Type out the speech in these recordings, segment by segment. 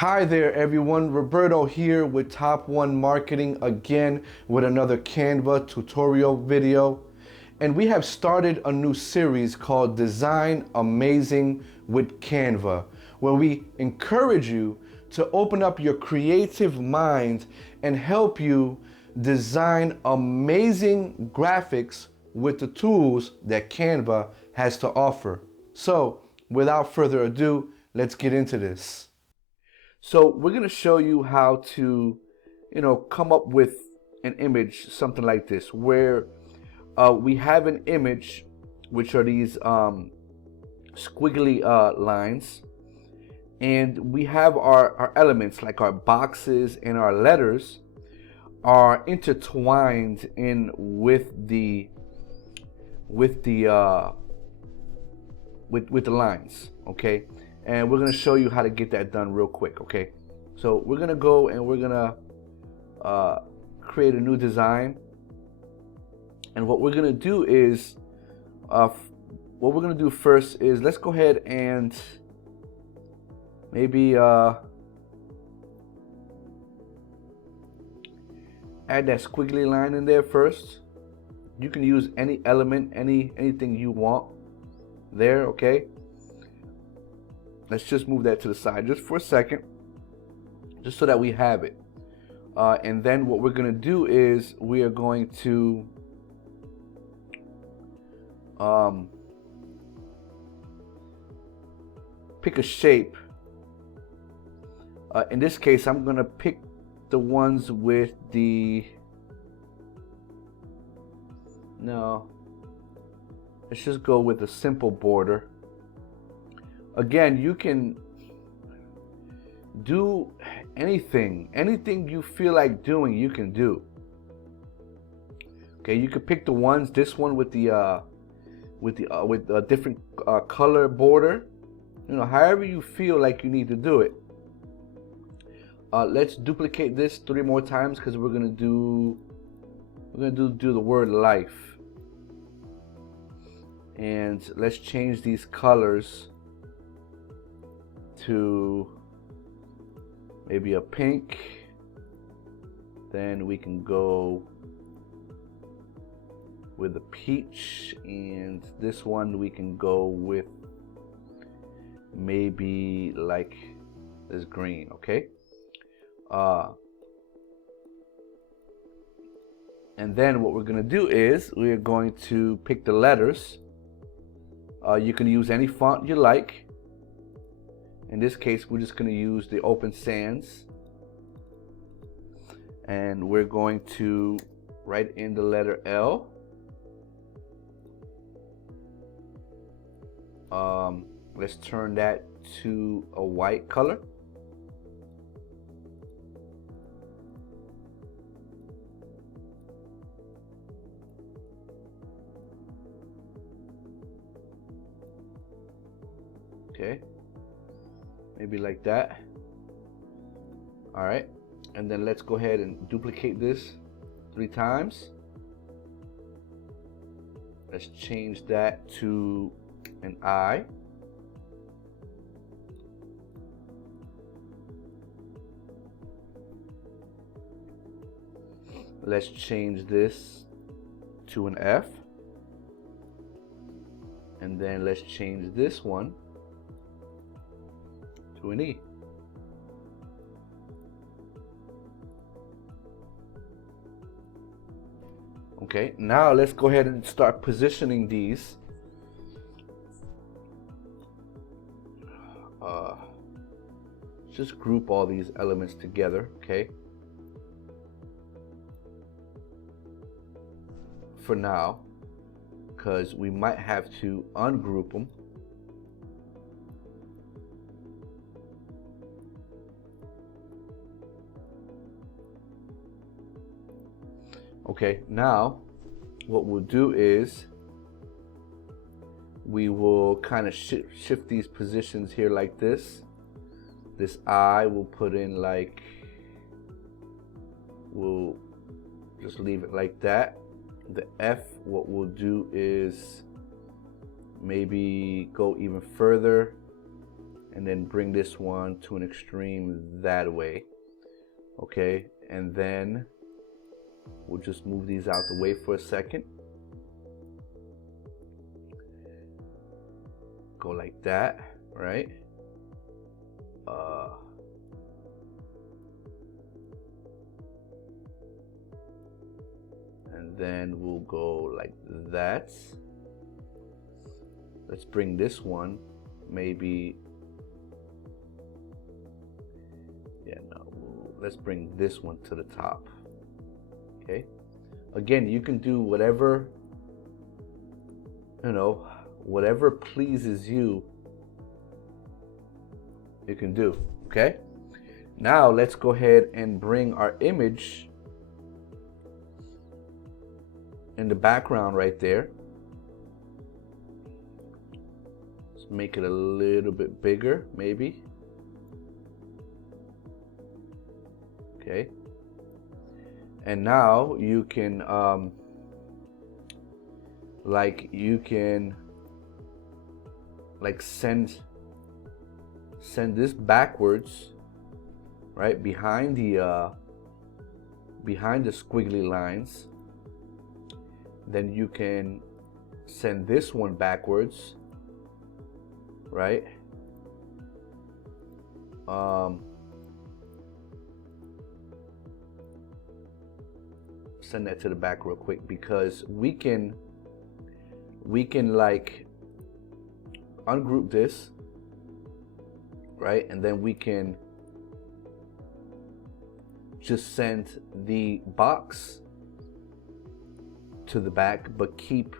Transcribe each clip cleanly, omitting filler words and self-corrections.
Hi there everyone, Roberto here with Top One Marketing again with another Canva tutorial video. And we have started a new series called Design Amazing with Canva, where we encourage you to open up your creative mind and help you design amazing graphics with the tools that Canva has to offer. So without further ado, let's get into this. So we're going to show you how to, come up with an image, something like this, where we have an image, which are these squiggly lines, and we have our elements, like our boxes and our letters, are intertwined in with the lines, okay? And we're gonna show you how to get that done real quick, okay? So we're gonna go and we're gonna create a new design. And what we're gonna do is, what we're gonna do first is, let's go ahead and maybe add that squiggly line in there first. You can use any element, anything you want there, okay? Let's just move that to the side just for a second, just so that we have it. And then what we're going to do is we are going to pick a shape. In this case, I'm going to pick the ones with let's just go with a simple border. Again, you can do anything you feel like doing, you can do. Okay, you could pick the ones, this one with a different color border, however you feel like you need to do it. Let's duplicate this 3 more times, because we're gonna do the word life, and let's change these colors to maybe a pink. Then we can go with a peach, and this one we can go with maybe like this green, okay? And then what we're gonna do is we're going to pick the letters. You can use any font you like. In this case, we're just going to use the Open Sans, and we're going to write in the letter L. Let's turn that to a white color. Okay. Maybe like that. All right, and then let's go ahead and duplicate this 3 times. Let's change that to an I. Let's change this to an F. And then let's change this one to an E. Okay, now let's go ahead and start positioning these. Just group all these elements together, okay? For now, because we might have to ungroup them. Okay, now what we'll do is we will kind of shift these positions here like this. This I will put in like, we'll just leave it like that. The F, what we'll do is maybe go even further and then bring this one to an extreme that way. Okay, and then we'll just move these out the way for a second. Go like that, right? And then we'll go like that. Let's bring this one, maybe, yeah, no, let's bring this one to the top. Okay, again, you can do whatever, you know, whatever pleases you, you can do. Okay, now let's go ahead and bring our image in the background right there. Let's make it a little bit bigger, maybe. Okay, and now you can send this backwards, right, behind the squiggly lines. Then you can send this one backwards, right? Send that to the back real quick, because we can like ungroup this, right? And then we can just send the box to the back, but keep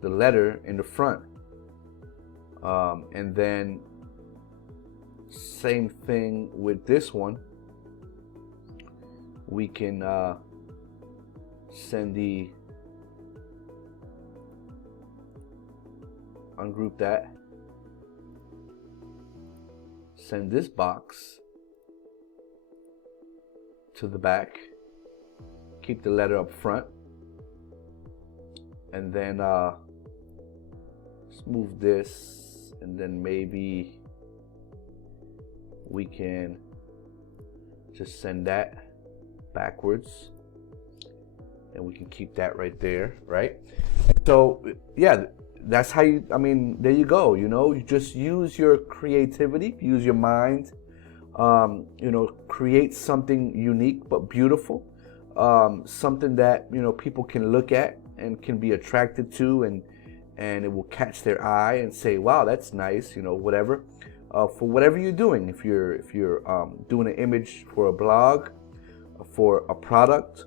the letter in the front. And then same thing with this one. We can send the, ungroup that, send this box to the back, keep the letter up front, and then let's move this, and then maybe we can just send that backwards, and we can keep that right there, right? So yeah, that's how you, I mean, there you go. You know, you just use your creativity, use your mind, you know, create something unique but beautiful, something that, you know, people can look at and can be attracted to, and it will catch their eye and say, wow, that's nice, you know, whatever. For whatever you're doing, if you're doing an image for a blog, for a product,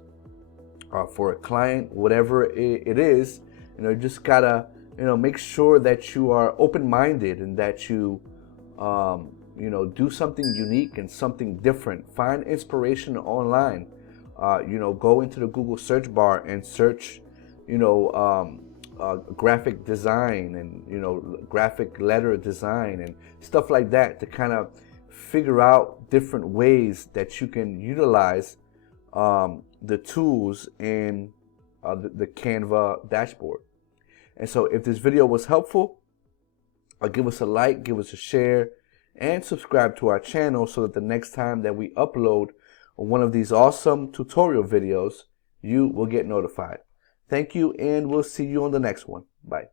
for a client, whatever it is, you know, you just gotta, you know, make sure that you are open-minded, and that you you know, do something unique and something different. Find inspiration online. You know, go into the Google search bar and search, you know, graphic design, and, you know, graphic letter design and stuff like that, to kind of figure out different ways that you can utilize the tools in the Canva dashboard. And so if this video was helpful, give us a like, give us a share, and subscribe to our channel, so that the next time that we upload one of these awesome tutorial videos, you will get notified. Thank you, and we'll see you on the next one. Bye.